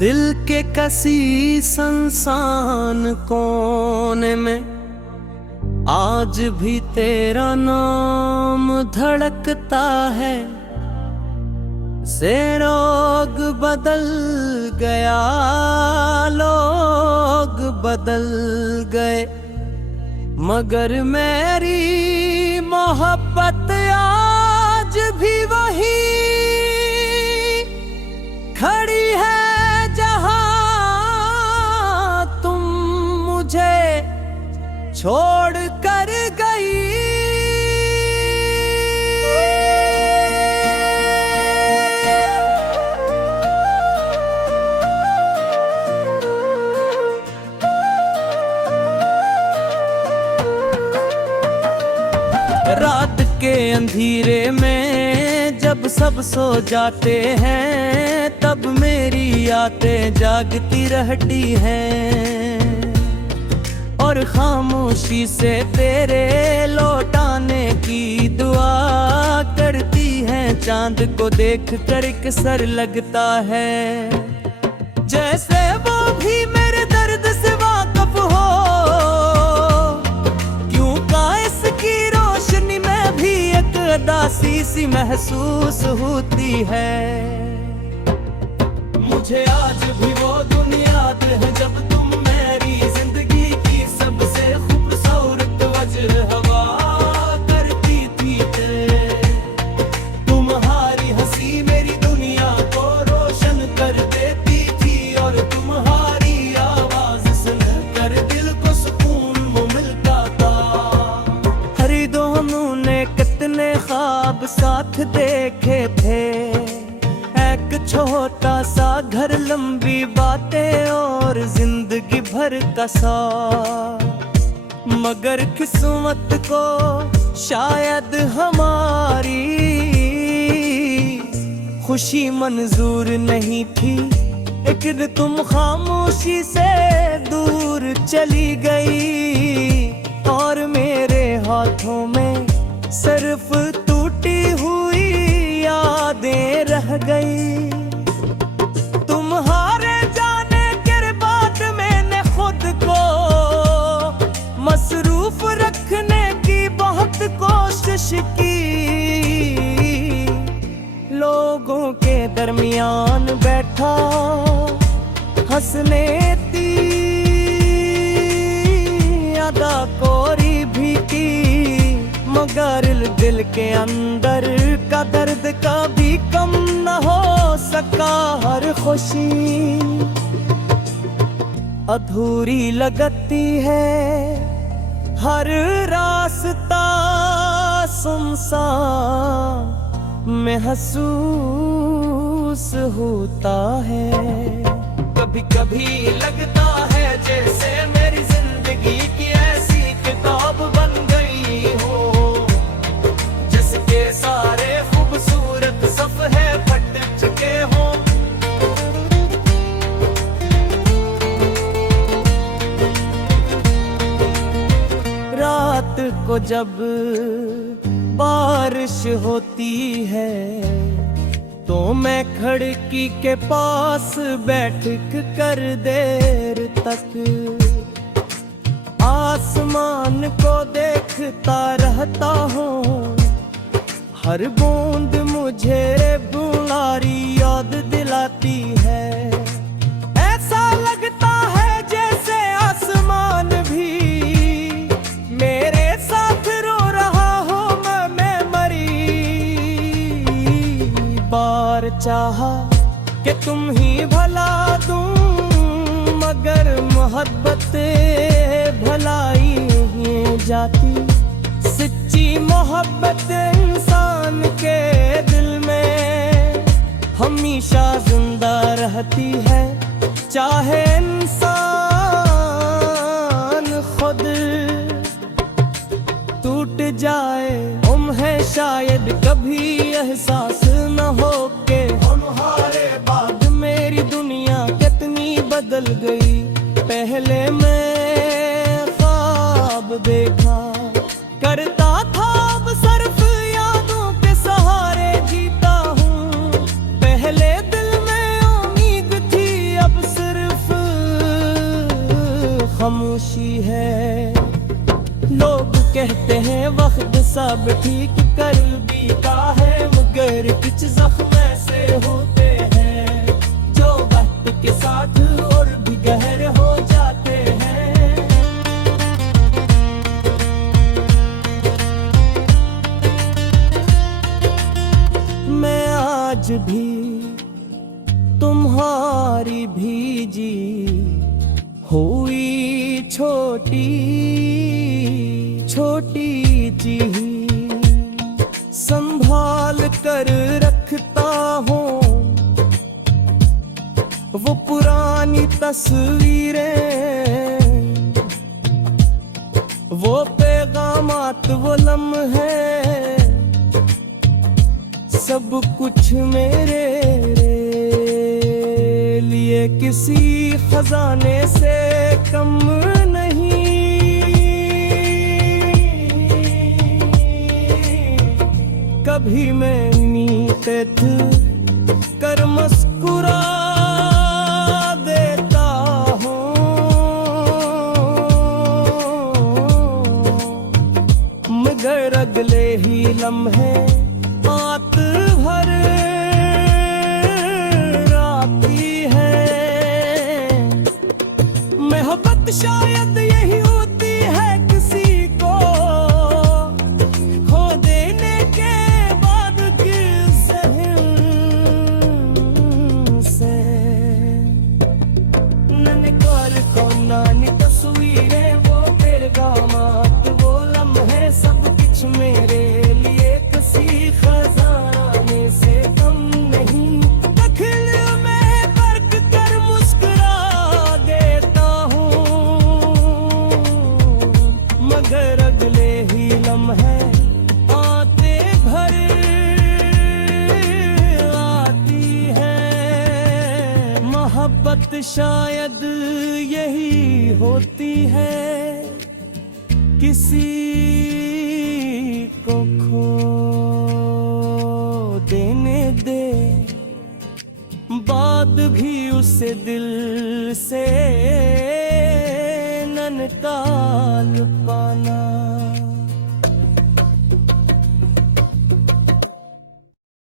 दिल के कसी संसान कोने में आज भी तेरा नाम धड़कता है। से रोग बदल गया, लोग बदल गए, मगर मेरी मोहब्बत आज भी वही खड़ी है जहां तुम मुझे छोड़ कर गई। रात के अंधेरे में जब सब सो जाते हैं, तब मेरी यादें जागती रहती हैं और खामोशी से तेरे लौटाने की दुआ करती हैं। चांद को देख कर एक सर लगता है, जैसे वो भी मेरे दर्द से वाकिफ हो। क्यों का इसकी रोशनी में भी एक उदासी सी महसूस होती है। मुझे आज भी वो दिन याद है जब तुम मेरी जिंदगी की सबसे खूबसूरत वजह हवा करती थी। तुम्हारी हंसी मेरी दुनिया को रोशन कर देती थी और तुम्हारी आवाज सुनकर दिल को सुकून मिलता था। हरी दोनों ने कितने ख्वाब साथ देखे थे, एक छोटा सा घर, लंबी बातें और जिंदगी भर का साथ। मगर किस्मत को शायद हमारी खुशी मंजूर नहीं थी। लेकिन तुम खामोशी से दूर चली गई और मेरे हाथों में सिर्फ टूटी हुई यादें रह गई। तुम्हारे जाने के बाद मैंने खुद को मसरूफ रखने की बहुत कोशिश की। लोगों के दरमियान बैठा हंसने दी, अदा कोरी भी की, मगर दिल के अंदर का दर्द कभी कम न हो सका। हर खुशी अधूरी लगती है, हर रास्ता सुनसान महसूस होता है। कभी कभी लगता है जैसे मेरी जिंदगी की ऐसी किताब बन गई हो, जिसके सारे खूबसूरत सफ़े फट चुके हों। रात को जब बारिश होती है तो मैं खिड़की के पास बैठ कर देर तक आसमान को देखता रहता हूँ। हर बूंद मुझे बुलारी याद दिलाती है। ऐसा लगता है जैसे आसमान भी मेरे साथ रो रहा हो। मैं मरी बार चाहा कि तुम ही भला दूं, मगर मोहब्बत भलाई नहीं जाती। सच्ची मोहब्बत इंसान के दिल में हमेशा जिंदा रहती है, चाहे इंसान खुद टूट जाए। है शायद कभी एहसास न हो के हमारे बाद मेरी दुनिया कितनी बदल गई। पहले मैं ख्वाब देखा करता था, अब सिर्फ यादों के सहारे जीता हूँ। पहले दिल में उम्मीद थी, अब खामोशी है। लोग कहते हैं वक्त सब ठीक कर बीता है, मगर कुछ जख्म ऐसे होते हैं जो वक्त के साथ और भी गहरे हो जाते हैं। मैं आज भी तुम्हारी भीजी हुई छोटी छोटी चीज संभाल कर रखता हूँ वो पुरानी तस्वीरें, वो पैगामात, वो लम्हे, सब कुछ मेरे लिए किसी खजाने से कम नहीं। कभी मैं नीचे कर मुस्कुरा देता हूँ, मगर अगले ही लम्हे बात भर आती है। मोहब्बत शायद यही होती है किसी को खो देने के बाद के सहन से। ननकार को नानी तस्वीरें, वो पैगामात, वो लम्हे, सब कुछ मेरे लिए किसी खजाने से कम नहीं। दखल में बरक कर मुस्कुरा देता हूँ, मगर अगले ही लम्हे आते भर आती है। मोहब्बत शायद यही होती है किसी को खो देने दे बाद भी उसे दिल से ननकाल पाना।